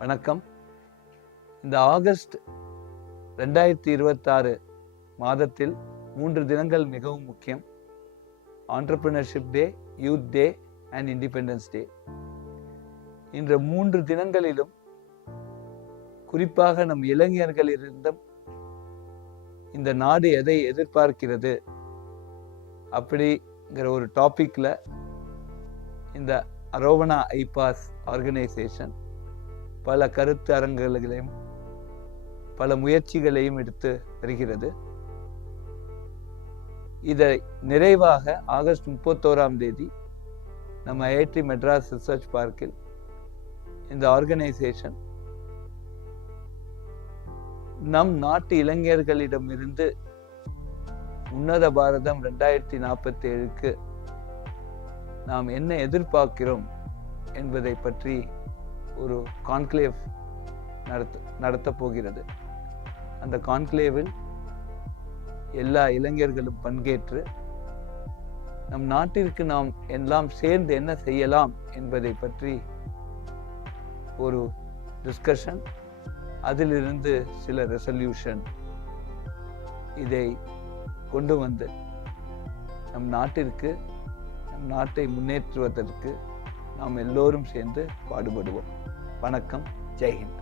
வணக்கம். இந்த ஆகஸ்ட் 2026 மாதத்தில் 3 தினங்கள் மிகவும் முக்கியம். Entrepreneurship day, youth day and independence day. இந்த 3 தினங்களிலும் குறிப்பாக நம் இளைஞர்களிடம் இந்த நாடு எதை எதிர்பார்க்கிறது அப்படிங்கிற ஒரு டாபிக்ல இந்த அரோவனா ஐபாஸ் ஆர்கனைசேஷன் பல கருத்து அரங்குகளையும் பல முயற்சிகளையும் எடுத்து வருகிறது. இதை நிறைவாக ஆகஸ்ட் 31ஆம் தேதி நம்ம ஐஐடி மெட்ராஸ் ரிசர்ச் பார்க்கில் இந்த ஆர்கனைசேஷன் நம் நாட்டு இளைஞர்களிடமிருந்து உன்னத பாரதம் 2047க்கு நாம் என்ன எதிர்பார்க்கிறோம் என்பதை பற்றி ஒரு கான்க்ளேவ் நடத்த போகிறது. அந்த கான்க்ளேவில் எல்லா இளைஞர்களும் பங்கேற்று நம் நாட்டிற்கு நாம் எல்லாம் சேர்ந்து என்ன செய்யலாம் என்பதை பற்றி ஒரு டிஸ்கஷன், அதிலிருந்து சில ரெசல்யூஷன், இதை கொண்டு வந்து நம் நாட்டிற்கு நம் நாட்டை முன்னேற்றுவதற்கு நாம் எல்லோரும் சேர்ந்து பாடுபடுவோம். வணக்கம். ஜெய்ஹிந்த்.